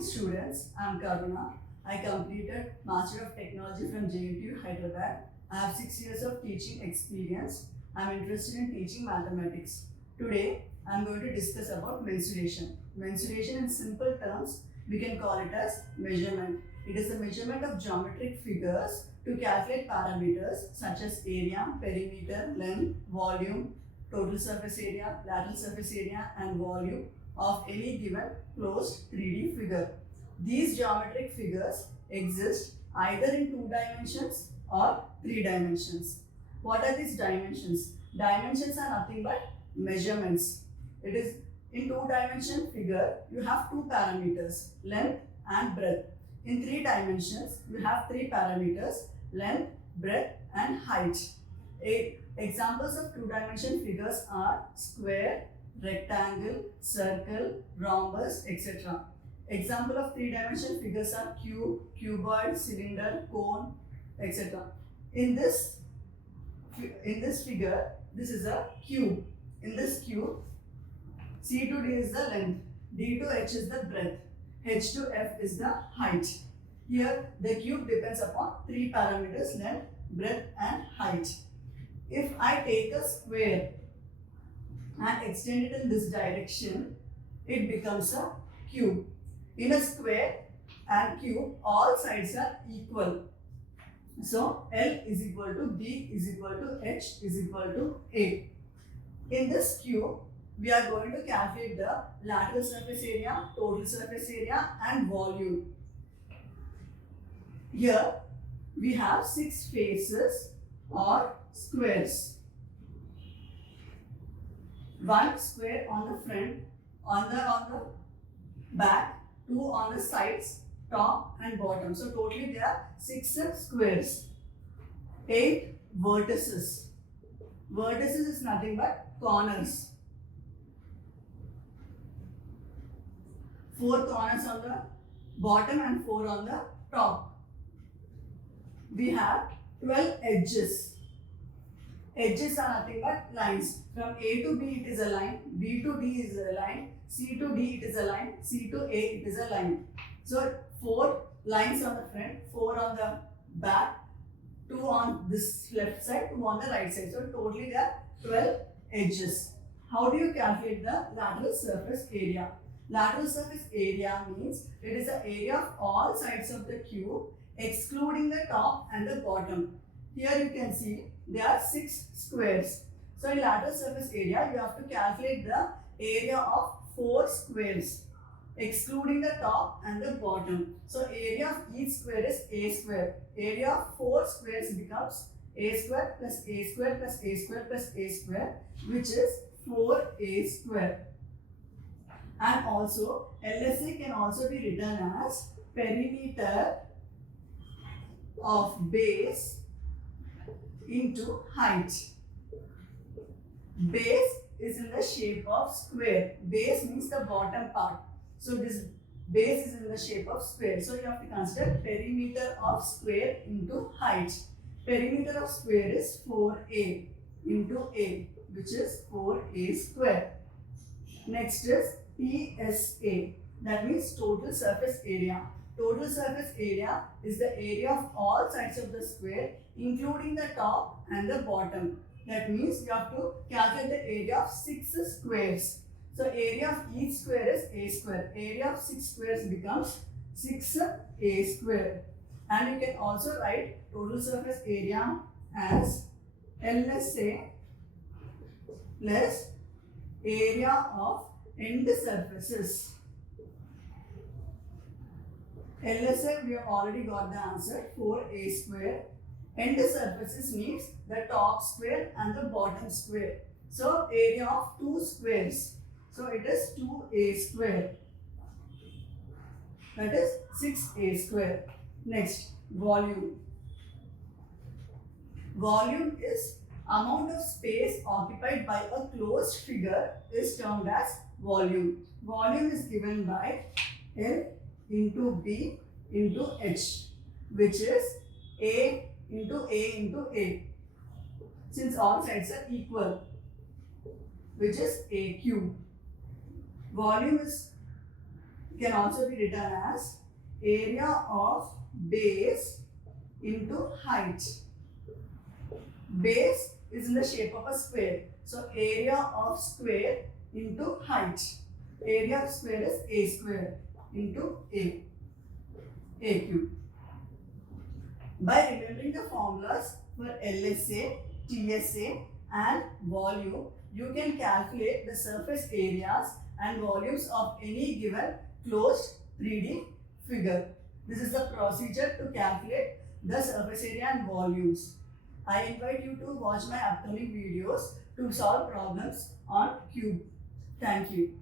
Students, I am Karuna. I completed Master of Technology from JNTU Hyderabad. I have 6 years of teaching experience. I am interested in teaching mathematics. Today, I am going to discuss about mensuration. Mensuration in simple terms, we can call it as measurement. It is the measurement of geometric figures to calculate parameters such as area, perimeter, length, volume, total surface area, lateral surface area and volume of any given closed 3D figure. These geometric figures exist either in 2 dimensions or 3 dimensions. What are these dimensions? Dimensions are nothing but measurements. It is in 2-dimension figure, you have 2 parameters, length and breadth. In 3 dimensions, you have 3 parameters, length, breadth and height. Examples of 2-dimension figures are square, rectangle, circle, rhombus, etc. Example of 3-dimension figures are cube, cuboid, cylinder, cone, etc. In this figure, this is a cube. In this cube, C to D is the length, D to H is the breadth, H to F is the height. Here, the cube depends upon 3 parameters, length, breadth and height. If I take a square and extend it in this direction, it becomes a cube. In a square and cube, all sides are equal. So, L is equal to B is equal to H is equal to A. In this cube, we are going to calculate the lateral surface area, total surface area and volume. Here, we have 6 faces or squares. 1 square on the front, on the back, 2 on the sides, top and bottom. So totally there are 6 squares. 8 vertices. Vertices is nothing but corners. 4 corners on the bottom and 4 on the top. We have 12 edges. Edges are nothing but lines. From A to B it is a line, B to D is a line, C to D it is a line, C to A it is a line. So 4 lines on the front, 4 on the back, 2 on this left side, 2 on the right side. So totally there are 12 edges. How do you calculate the lateral surface area? Lateral surface area means it is the area of all sides of the cube excluding the top and the bottom. Here you can see there are 6 squares. So in lateral surface area, you have to calculate the area of 4 squares excluding the top and the bottom. So area of each square is A square. Area of 4 squares becomes A square plus A square plus A square plus A square, which is 4A square. And also LSA can also be written as perimeter of base into height. Base is in the shape of square. Base means the bottom part. So this base is in the shape of square. So you have to consider perimeter of square into height. Perimeter of square is 4A into A, which is 4A square. Next is TSA. That means total surface area. Total surface area is the area of all sides of the square including the top and the bottom. That means you have to calculate the area of 6 squares. So area of each square is A square. Area of 6 squares becomes 6A square. And you can also write total surface area as LSA plus area of end surfaces. LSA, we have already got the answer, 4A square. End surfaces means the top square and the bottom square. So area of 2 squares. So it is 2A square. That is 6A square. Next, volume. Volume is amount of space occupied by a closed figure is termed as volume. Volume is given by L into B into H, which is A into A into A. Since all sides are equal, which is A cube. Volume is can also be written as area of base into height. Base is in the shape of a square. So area of square into height. Area of square is a square into a cube. By remembering the formulas for LSA, TSA and volume, you can calculate the surface areas and volumes of any given closed 3D figure. This is the procedure to calculate the surface area and volumes. I invite you to watch my upcoming videos to solve problems on cube. Thank you.